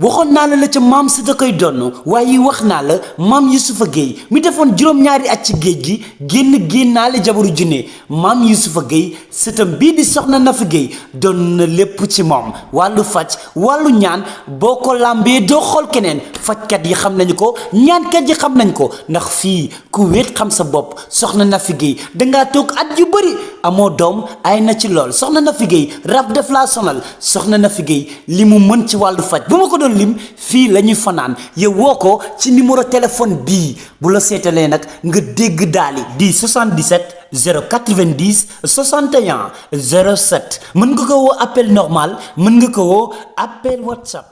waxoon naa la ca maam si da koy donn waaye wax naa la maam Yusufa Gueye mi defoon juróom-ñaari at ci géej gi génnaale jabaru junne maam Yusufa Gueye sëtam bii di soxna Nafi Gueye doon na lépp ci moom wàllu faj wàllu ñaan boo ko làmbee doo xool keneen fajkat yi xam nañu ko ñaankat yi xam nañ ko ndax fii ku wéet xam sa bopp soxna Nafi Gueye dangaa toog at yu bëri amoo doom ay na ci lool soxna Nafi Gueye rab def laa sonal soxna Nafi Gueye li mu mën ci wàllu faj bu ma ko doon lim fii la ñuy fanaan yow woo ko ci numéro téléphone bii bu la seetalee nag nga dégg daali di 77 090 61 07 mën nga ko woo appel normal mën nga ko woo appel WhatsApp.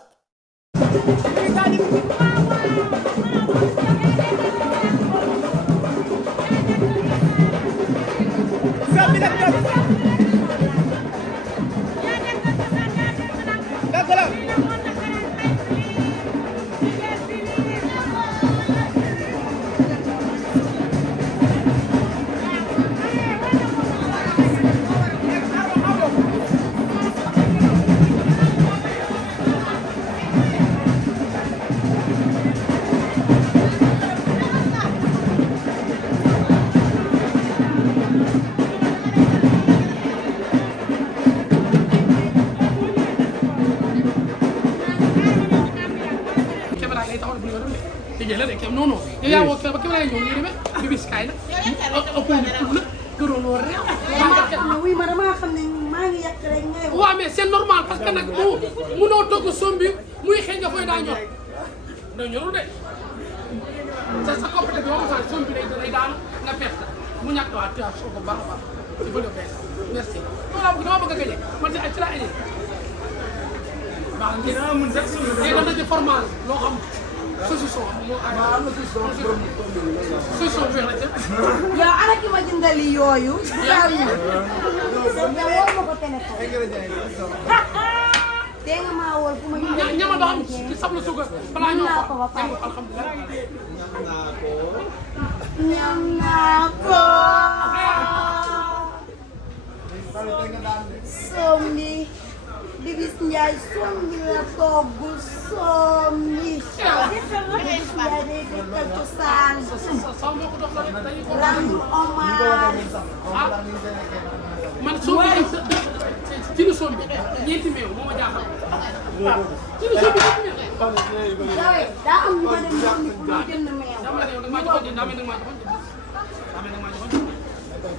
non non yow yaa woo ba caméra yi ñëw ñu demee bibis kaay la ëpp na pour la gënoon loo réew. oui ma damaa xam ne maa ngi yàq rek ngay wax. waaw mais c'est normal parce que nag munoo togg sombi muy xëy nga fooy daa ñor da ñorul de sa coppite bi waxu sa sombi day daanu nga perte mu ñàkk waa tu as soo ko baax a baax il faut le faire merci. dama bëgg a gañe man ci laa añee baax ngeen na ci formal loo xam saucisson moo am na saucisson feex na ca. yow ana ki ma jëndali yooyu. yaa ngi woo ma ko téléphone. dégg nga maa woo fu ma jëndali. ñamal ba xam ci sablu suukar balaa ñoo ko alhamdulilah. ñam naa ko. sombi Bibis Ndiaye sombi la togg sombi. Bibis Ndiaye day dëkkal cosaan. rendre hommage. man sombi ci lu sombi ñeenti meew moo ma jaaxal. ci lu sombi ñeenti meew. daa am ñu ma dem ñoom ñu jënd meew.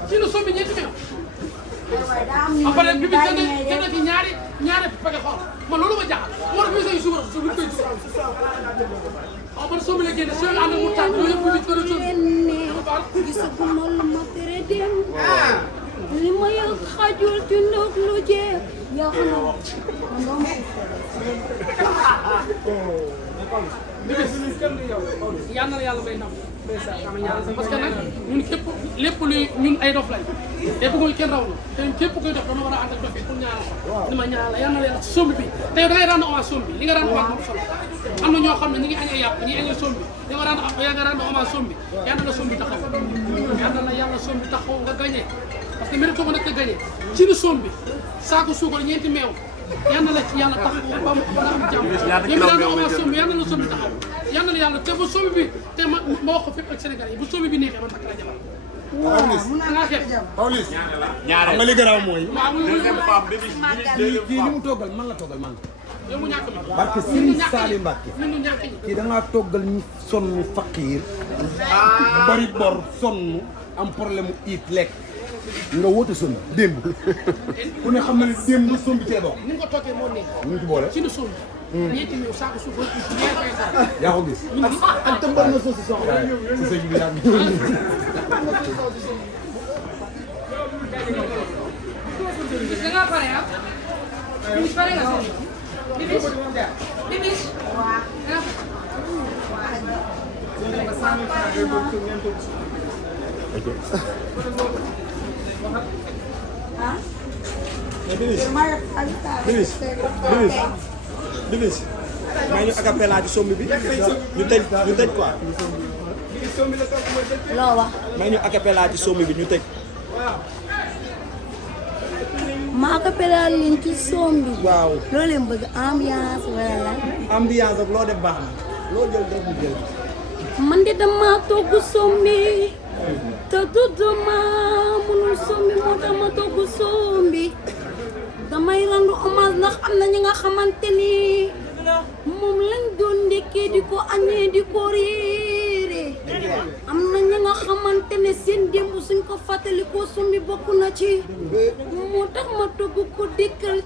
ci lu sombi ñeenti meew. daa am ñu ma dem Bibis jënd fi ñaari paquet xool man loolu ma jaaxal moo tax ñu suukar su ñu koy dugal waaw man sombi la génne soo ànd ak mu tànn loolu yëpp Bibis ko doon gisaguma lu ma tere dem. li ma yëg xajul ci ndox lu jeex. yaa xam man doo ma Bibis yal na la yàlla may ndam parce que nag ñun képp lépp luy ñun ay dof lañ te bëgguñu kenn raw na te képp koy dof dana war a ànd ak dof yi pour ñaanal ko ni ma ñaanal la yal na la yàlla sombi bi te yow da ngay rendre hommage sombi li nga rendre hommage moom solo am na ñoo xam ne ñi ngi añee yàpp ñi añee sombi da nga rendre hommage sombi yal na la sombi taxaw yal na la yàlla sombi taxaw nga gagné parce que mérite ko nag nga gagné ci lu sombi saako suukar ñeenti meew yal na la ci yàlla tax ba nga am jàmm yow rendre hommage sombi yal na la sombi taxaw yal na la yàlla te bu sombi bi te ma wax ko fépp ak Sénégal yi bu sombi bi neexee man takk la jabar Pawlish ñaare xam nga li garaaw mooy kii li mu toggal man la toggal man yow mu ñàkk mi barke Serigne Saliou Mbacké ñun ñu ñàkk ñi kii da ngaa toggal ñi sonn faqiir bari bor sonn am problème mu it lekk nga woote sombi démb ku ne xam na ne démb sombi cee bokk ni nga ko toggee moo neex ñu ngi ci boole ci lu sombi ñeenti meew saako suuf yaa ko gis ak tëmbal na sosi soxla si sëñ bi yàgg da ngaa pare ah. Bibis pare nga sëñ bi. Bibis. waaw. Bibis may ñu acapella ci sombi bi ñu tëj quoi loo wax. may ñu acapella ci sombi bi ñu tëj maa ko pelal leen ci sombi. waaw loo leen bëgg ambiance wala lan. ambiance ak loo def baax na loo jël def mu jël. man de dama togg sombi te duduma mënul sombi moo tax ma togg sombi damay rendu hommage ndax am na ñi nga xamante ni moom lañ doon ndekkee di ko añee di ko réere am na ñi nga xamante ne seen démb suñ ko fàttali ko sombi bokk na ci moo tax ma togg ko dikkal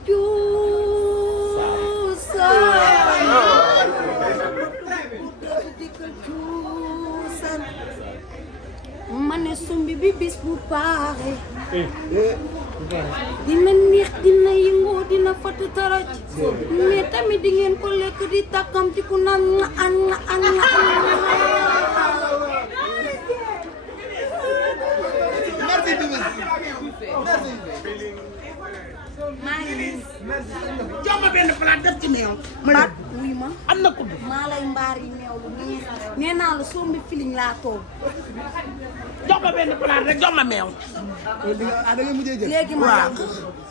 cuusaan ma ne sombi bi bis bu paaxe dina neex dina yëngoo dina fatu taraj mais tamit di ngeen ko lekk di tàkkam ci ku naan nga an jox ma benn plat def ci meew. baat wuy ma am na kudd. maa lay mbaar yi meew lu neex nee naa la sombi filiñ laa toog jox ma benn plat rek jox ma meew. da ngay mujjee jël. léegi ma waaw. tànk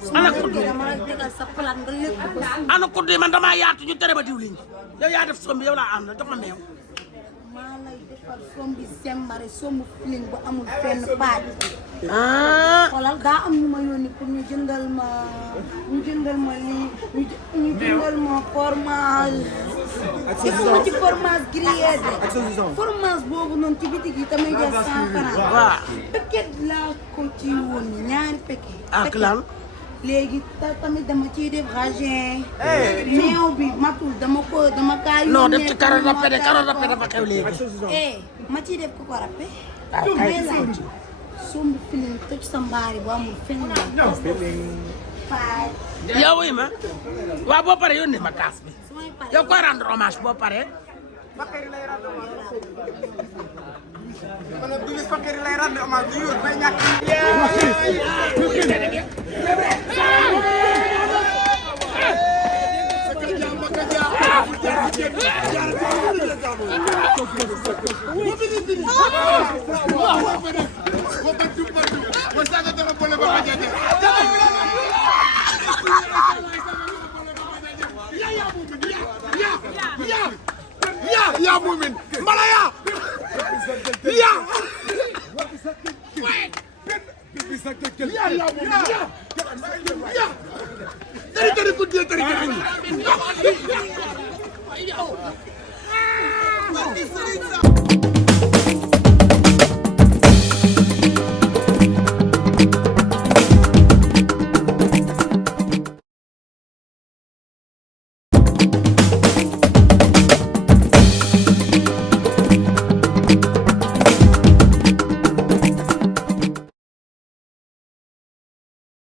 su ana ma kudd. jógee dama lay tegal sa plat nga lekk ko suuf ana kudd yi man damaa yaatu ñu tere ba diwliñ yow yaa def sombi yow laa ànd jox ma meew. maa lay defar sombi sembare sombi filiñ bu amul fenn paaj ah. xoolal daa am ñu ma yónni pour ñu jëndal ma lii ñu jëndal ma fromage defuma ci fromage gruyère fromage boobu noonu ci bitig yi tamit jël 100 francs waaw. paquet laa ko ci woon ñaari paquet ak lan. léegi tamit dama ciy def raisin meew bi matul dama kaa yónnee non def ci carotte râpée de carotte râpée dafa xew léegi. ma ciy def ko râpé Ah, kay. mais laaj sombi filin toj sa mbaari bu amul fenn faay yow wuy ma waaw boo paree yónnee ma kaas bi su may pare yow koy rendre hommage boo paree. man du gis fakir lay rendre hommage du yor may ñàkk. yaa muumin mbala yaa tari ku dee tari tari